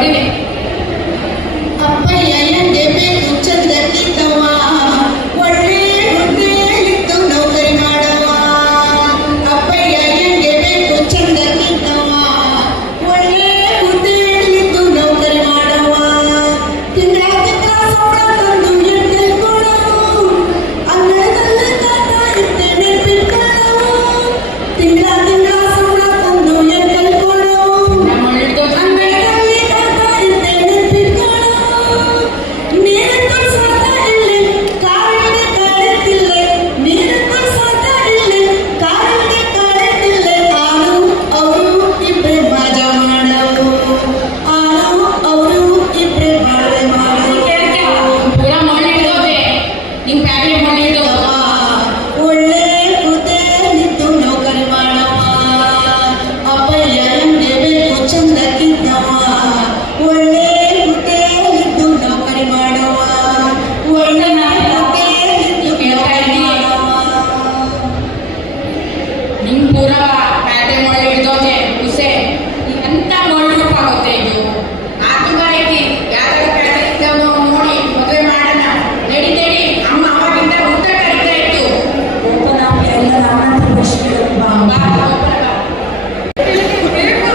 But in